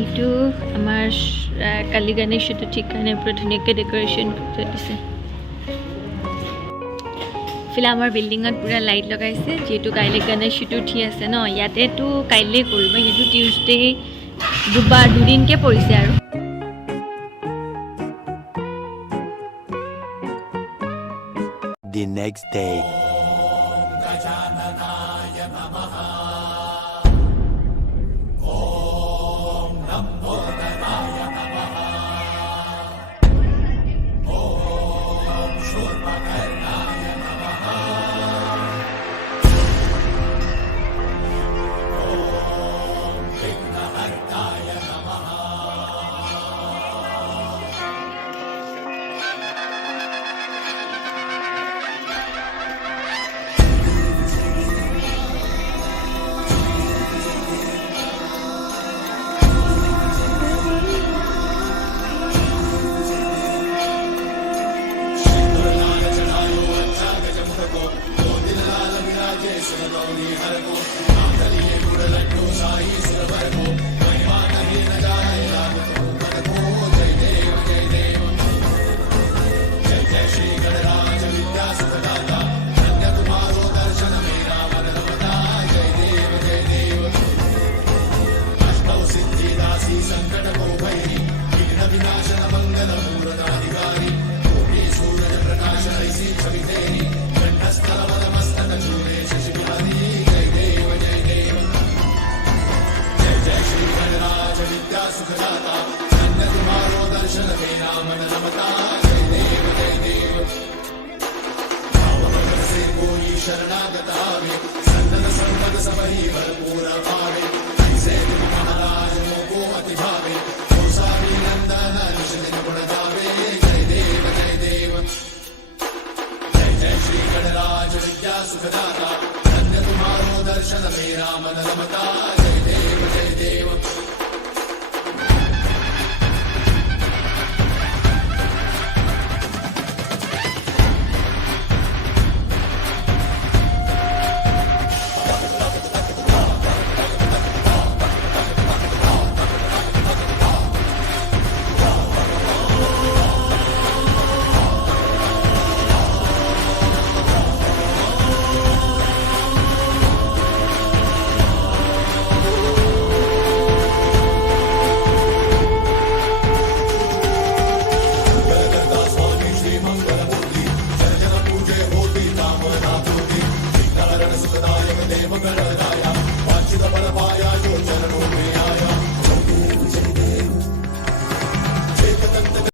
এইটো আমাৰ কালি গণেশ চতুৰ্থীৰ কাৰণে পুৰা ধুনীয়াকৈ ডেকৰেশ্যন কৰি দিছে। ইফালে আমাৰ বিল্ডিঙত পুৰা লাইট লগাইছে, যিহেতু কাইলৈ গণেশ চতুৰ্থী আছে ন, ইয়াতেতো কাইলৈ কৰিব, সেইটো টিউজডে দুদিনকৈ পৰিছে আৰু। The next day. सुखदाता धन्य तुम्हारो दर्शन मेरा मन रमता जय देव जय देव।